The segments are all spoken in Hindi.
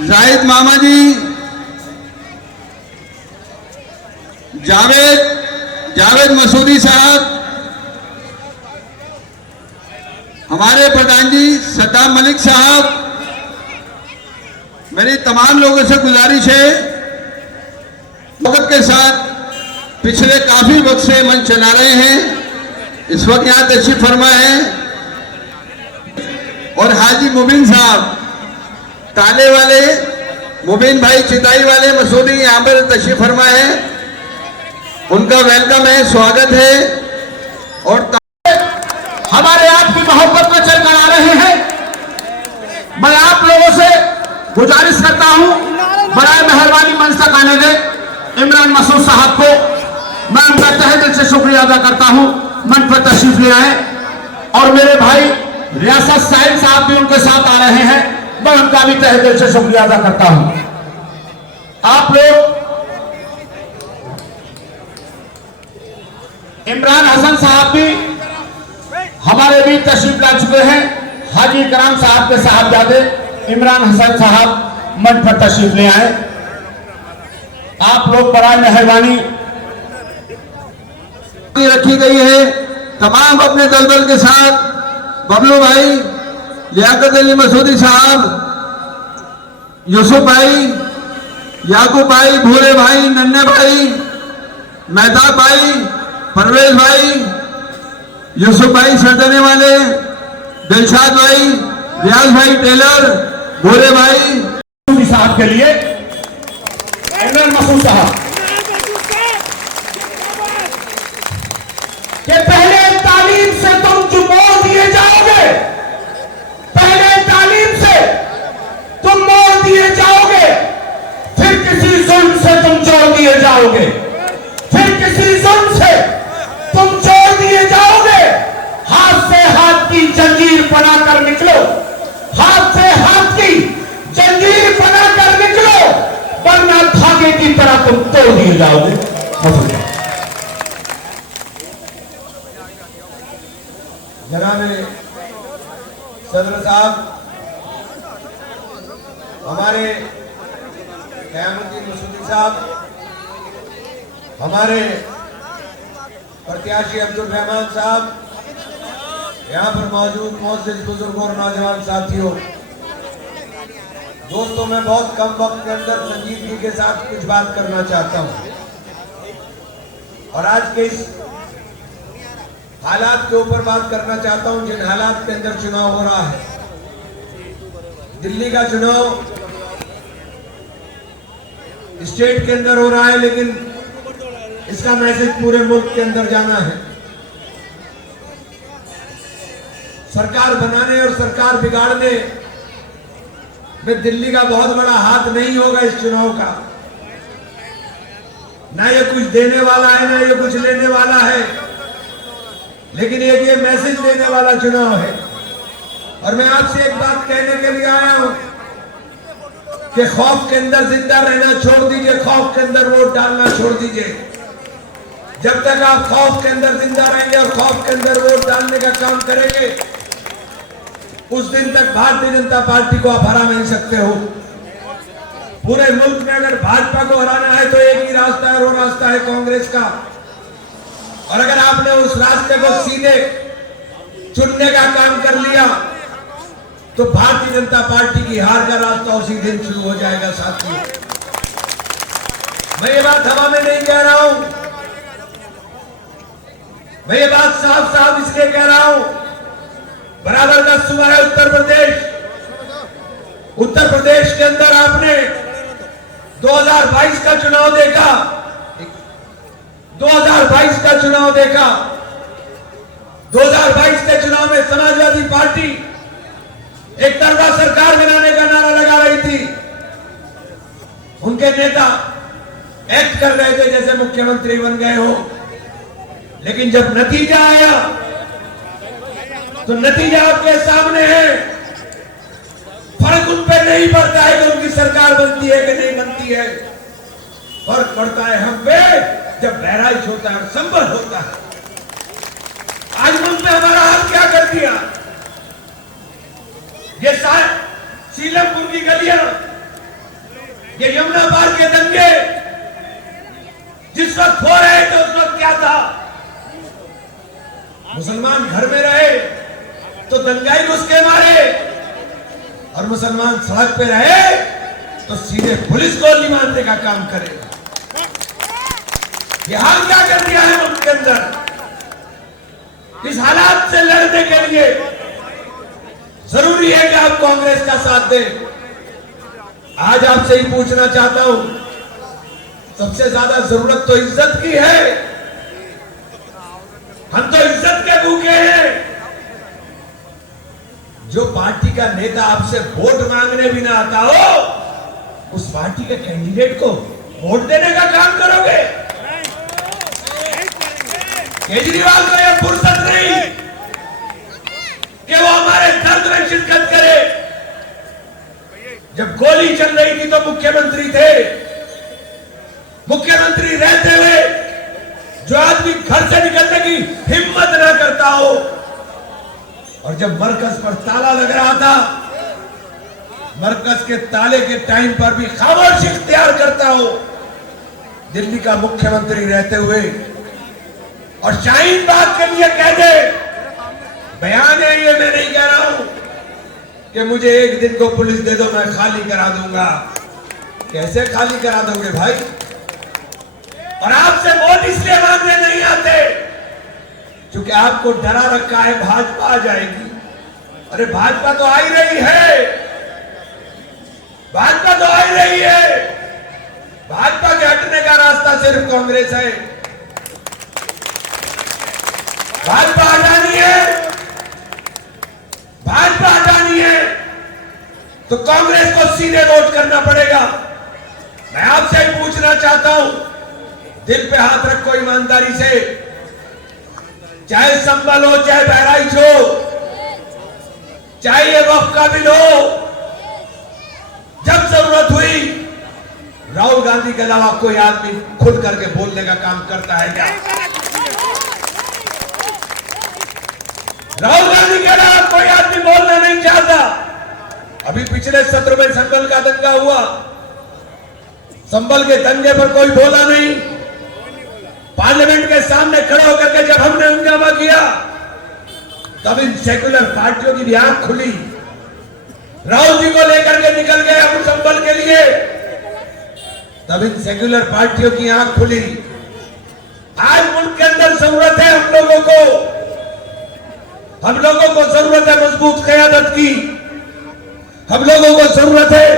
जाहिद मामा जी, जावेद मसूदी साहब, हमारे प्रधान जी सद्दाम मलिक साहब। मेरी तमाम लोगों से गुजारिश है, वक्त के साथ पिछले काफी वक्त से मंच चला रहे हैं, इस वक्त यहाँ तशरीफ फरमा है। और हाजी मुबीन साहब, ताले वाले मुबीन भाई चिताई वाले मसूदी यहाँ पर तशरीफ फरमा है, उनका वेलकम है, स्वागत है। और हमारे आपकी मोहब्बत में चलकर आ रहे हैं। मैं आप लोगों से गुजारिश करता हूं, बराए मेहरबानी मंच तक आने दें इमरान मसूद साहब को। मैं उनका तहे दिल से शुक्रिया अदा करता हूं, मंच पर तशरीफ ले आए। और मेरे भाई रियासत साहिब साहब भी उनके साथ आ रहे हैं, मैं उनका भी तहे दिल से शुक्रिया अदा करता हूं। आप लोग इमरान हसन साहब भी हमारे बीच तशरीफ ला चुके हैं। हाजी कराम साहब के साहबजादे इमरान हसन साहब मंच पर तशरीफ ले आए। आप लोग बड़ा मेहरबानी रखी गई है, तमाम अपने दलबल के साथ बबलू भाई, लियाकत अली मसूदी साहब, यूसुफ भाई, याकूब भाई, भूरे भाई, नन्हे भाई, मेहताब भाई, परवेज भाई, यूसुफ भाई सरदने वाले, दिलशाद भाई, रियाज भाई टेलर, भूरे भाई साहब के लिए इमरान मसूद साहब कि पहले तालीम से तुम जो मोड़ दिए जाओगे, पहले तालीम से तुम मोड़ दिए जाओगे, फिर किसी जुल्म से तुम जोड़ दिए जाओगे, फिर किसी जुल्म से तुम जोड़ दिए जाओगे। हाथ से हाथ की जंजीर बनाकर निकलो, हाथ से हाथ की जंजीर बनाकर निकलो, वरना धागे की तरह तुम तोड़ दिए जाओगे। जनाब सदर साहब, हमारे क़यामुद्दीन मसूदी साहब, हमारे प्रत्याशी अब्दुल रहमान साहब, यहाँ पर मौजूद मोअज़्ज़िज़ बुजुर्गों और नौजवान साथियों, दोस्तों, मैं बहुत कम वक्त के अंदर संजीदगी के साथ कुछ बात करना चाहता हूँ। और आज के इस हालात के ऊपर बात करना चाहता हूँ जिन हालात के अंदर चुनाव हो रहा है। दिल्ली का चुनाव स्टेट के अंदर हो रहा है, लेकिन इसका मैसेज पूरे मुल्क के अंदर जाना है। सरकार बनाने और सरकार बिगाड़ने में दिल्ली का बहुत बड़ा हाथ नहीं होगा इस चुनाव का। ना ये कुछ देने वाला है, ना ये कुछ लेने वाला है, लेकिन एक ये मैसेज देने वाला चुनाव है। और मैं आपसे एक बात कहने के लिए आया हूं कि खौफ के अंदर जिंदा रहना छोड़ दीजिए, खौफ के अंदर वोट डालना छोड़ दीजिए। जब तक आप खौफ के अंदर जिंदा रहेंगे और खौफ के अंदर वोट डालने का काम करेंगे, उस दिन तक भारतीय जनता पार्टी को आप हरा नहीं सकते हो। पूरे मुल्क में अगर भाजपा को हराना है तो एक ही रास्ता है, वो रास्ता है कांग्रेस का। और अगर आपने उस रास्ते को सीधे चुनने का काम कर लिया तो भारतीय जनता पार्टी की हार का रास्ता उसी दिन शुरू हो जाएगा। साथियों, मैं ये बात हवा में नहीं कह रहा हूं, मैं ये बात साफ साफ इसलिए कह रहा हूं, बराबर का सूबा है उत्तर प्रदेश। उत्तर प्रदेश के अंदर आपने 2022 का चुनाव देखा, 2022 का चुनाव देखा। 2022 के चुनाव में समाजवादी पार्टी एक तरफा सरकार बनाने का नारा लगा रही थी। उनके नेता एक्ट कर रहे थे जैसे मुख्यमंत्री बन गए हो, लेकिन जब नतीजा आया तो नतीजा आपके सामने है। फर्क उन पर नहीं पड़ता है कि उनकी सरकार बनती है कि नहीं बनती है, फर्क पड़ता है हम पे जब बहराइच होता है, संभल होता है। आज मुल्क में हमारा हाल क्या कर दिया, ये सीलमपुर की गलियां ये यमुना पार के दंगे जिस वक्त हो रहे थे उस वक्त क्या था? मुसलमान घर में रहे तो दंगाई घुसके मारे, और मुसलमान सड़क पे रहे तो सीधे पुलिस गोली मारने का काम करे। ये हाल क्या कर दिया है मुल्क के अंदर? इस हालात से लड़ने के लिए जरूरी है कि आप कांग्रेस का साथ दें। आज आपसे ही पूछना चाहता हूं, सबसे ज्यादा जरूरत तो इज्जत की है। हम तो इज्जत के भूखे हैं। जो पार्टी का नेता आपसे वोट मांगने भी ना आता हो, उस पार्टी के कैंडिडेट को वोट देने का काम करोगे? केजरीवाल को यह फुर्सत नहीं कि वो हमारे दर्द में शिरकत करे। जब गोली चल रही थी तो मुख्यमंत्री थे। मुख्यमंत्री रहते हुए जो आदमी घर से निकलने की हिम्मत ना करता हो, और जब मरकज पर ताला लग रहा था, मरकज के ताले के टाइम पर भी खामोशी इख्तियार करता हो, दिल्ली का मुख्यमंत्री रहते हुए, और शाहीन बाग के लिए कह दे, बयान है ये, मैं नहीं कह रहा हूं कि मुझे एक दिन को पुलिस दे दो मैं खाली करा दूंगा। कैसे खाली करा दोगे भाई? और आपसे वोट इसलिए मांगने नहीं आते क्योंकि आपको डरा रखा है भाजपा आ जाएगी। अरे भाजपा तो आ ही रही है, भाजपा तो आ ही रही है। भाजपा के हटने का रास्ता सिर्फ कांग्रेस है। भाजपा हटानी है, भाजपा हटानी है तो कांग्रेस को सीधे वोट करना पड़ेगा। मैं आपसे ही पूछना चाहता हूं, दिल पे हाथ रखो ईमानदारी से, चाहे संभल हो, चाहे बहराइच हो, चाहे ये वक्त का बिल हो, जब जरूरत हुई राहुल गांधी के अलावा कोई आदमी खुद करके बोलने का काम करता है क्या? राहुल गांधी के अलावा कोई आदमी बोलना नहीं चाहता। अभी पिछले सत्र में संभल का दंगा हुआ, संभल के दंगे पर कोई बोला नहीं। पार्लियामेंट के सामने खड़ा होकर के जब हमने हंगामा किया, तब इन सेक्युलर पार्टियों की भी आंख खुली। राहुल जी को लेकर के निकल गए हम संभल के लिए, तब इन सेक्युलर पार्टियों की आंख खुली। आज मुल्क के अंदर जरूरत है हम लोगों को जरूरत है मजबूत क़यादत की। हम लोगों को जरूरत है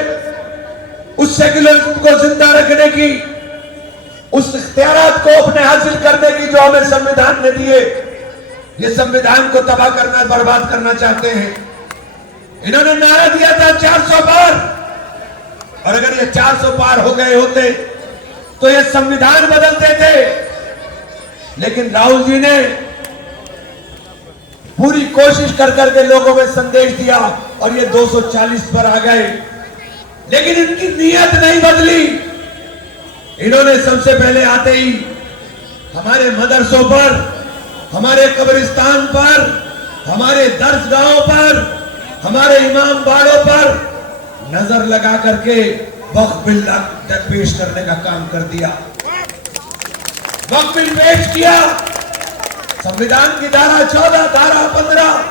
उस सेक्युलरिज्म को जिंदा रखने की, उस इख्तियारात को अपने हासिल करने की जो हमें संविधान ने दिए। ये संविधान को तबाह करना, बर्बाद करना चाहते हैं। इन्होंने नारा दिया था 400 पार, और अगर ये 400 पार हो गए होते तो ये संविधान बदलते थे। लेकिन राहुल जी ने पूरी कोशिश कर करके लोगों में संदेश दिया और ये 240 पर आ गए, लेकिन इनकी नीयत नहीं बदली। इन्होंने सबसे पहले आते ही हमारे मदरसों पर, हमारे कब्रिस्तान पर, हमारे दर्सगाहों पर, हमारे इमाम बाड़ों पर नजर लगा करके वक्फ बिल पेश करने का काम कर दिया। वक्फ बिल पेश किया, संविधान की धारा 14, धारा 15